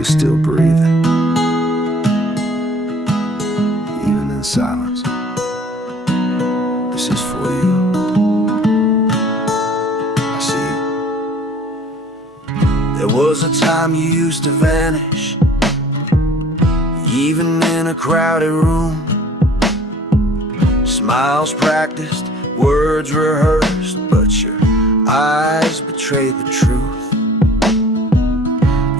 you're still breathing, even in silence. This is for you. I see you. There was a time you used to vanish, even in a crowded room. Smiles practiced, words rehearsed, but your eyes betrayed the truth.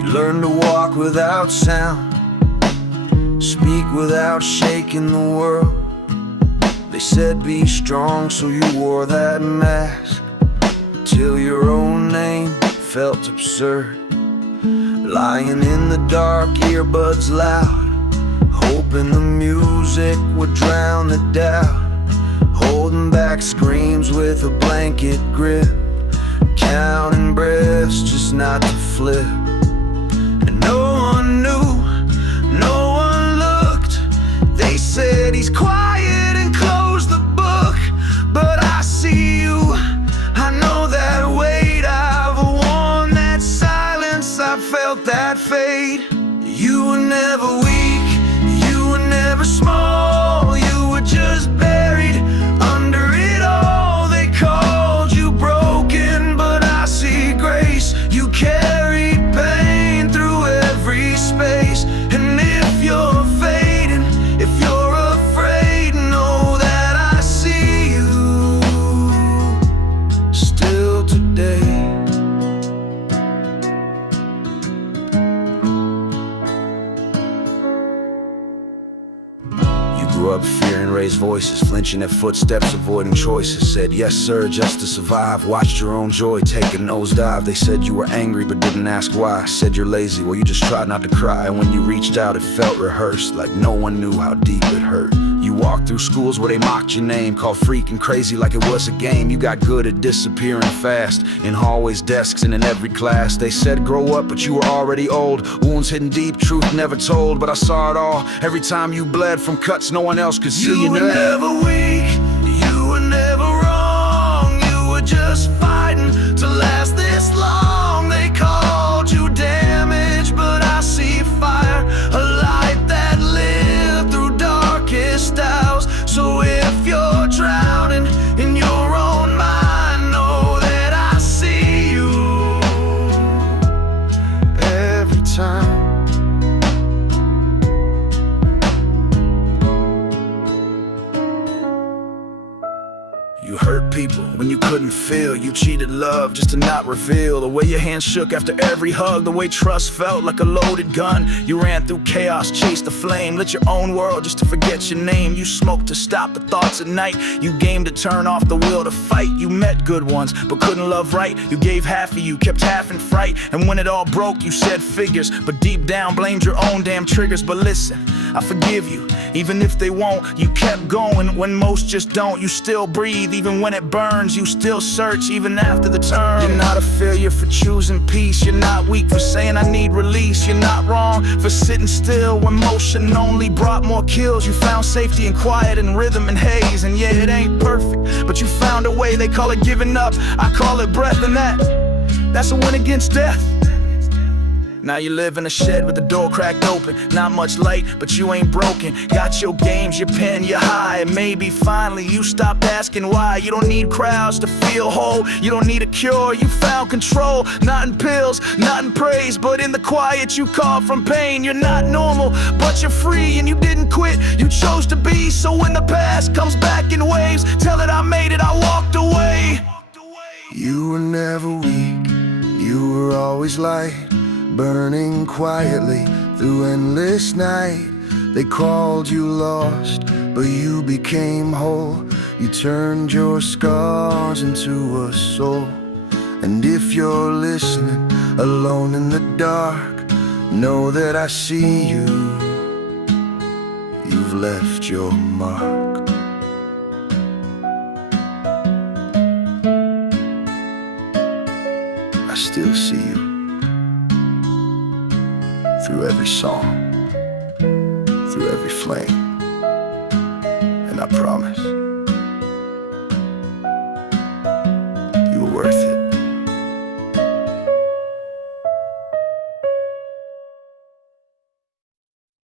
You learned to walk without sound, speak without shaking the world. They said be strong, so you wore that mask, till your own name felt absurd. Lying in the dark, earbuds loud, hoping the music would drown the doubt. Holding back screams with a blanket grip, counting breaths just not to flip. And no one knew, no one looked. They said he's quiet and closed the book. But I see you, I know that weight. I've worn that silence, I felt that fade. You were never weak, you were never small, you were just buried under it all. They called you broken, but I see grace. You carried pain through every space. And if you're fading, if you're afraid, know that I see you still today. Grew up fearing raised voices, flinching at footsteps, avoiding choices. Said yes sir just to survive, watched your own joy take a nosedive. They said you were angry but didn't ask why. Said you're lazy, well you just tried not to cry. And when you reached out it felt rehearsed, like no one knew how deep it hurt. You walked through schools where they mocked your name, called freak and crazy like it was a game. You got good at disappearing fast, in hallways, desks, and in every class. They said grow up, but you were already old. Wounds hidden deep, truth never told. But I saw it all, every time you bled from cuts no one else could see. You were never weak, you were never wrong. You were just fighting to last this long. They called you damage, but I see fire, a light that lived through darkest hours. So if you're drowning in your own mind, know that I see you every time. You hurt people when you couldn't feel. You cheated love just to not reveal. The way your hands shook after every hug, the way trust felt like a loaded gun. You ran through chaos, chased the flame, lit your own world just to forget your name. You smoked to stop the thoughts at night. You gamed to turn off the will to fight. You met good ones but couldn't love right. You gave half of you, kept half in fright. And when it all broke you said figures, but deep down blamed your own damn triggers. But listen, I forgive you, even if they won't. You kept going when most just don't. You still breathe, even when it burns. You still search, even after the turn. You're not a failure for choosing peace. You're not weak for saying I need release. You're not wrong for sitting still when motion only brought more kills. You found safety in quiet and rhythm and haze. And yeah, it ain't perfect, but you found a way. They call it giving up, I call it breath. And that's a win against death. Now you live in a shed with the door cracked open. Not much light, but you ain't broken. Got your games, your pen, your high. And maybe finally you stopped asking why. You don't need crowds to feel whole. You don't need a cure, you found control. Not in pills, not in praise, but in the quiet you call from pain. You're not normal, but you're free. And you didn't quit, you chose to be. So when the past comes back in waves, tell it I made it, I walked away. You were never weak, you were always light, burning quietly through endless night. They called you lost, but you became whole. You turned your scars into a soul. And if you're listening, alone in the dark, know that I see you. You've left your mark. I still see you through every song, through every flame. And I promise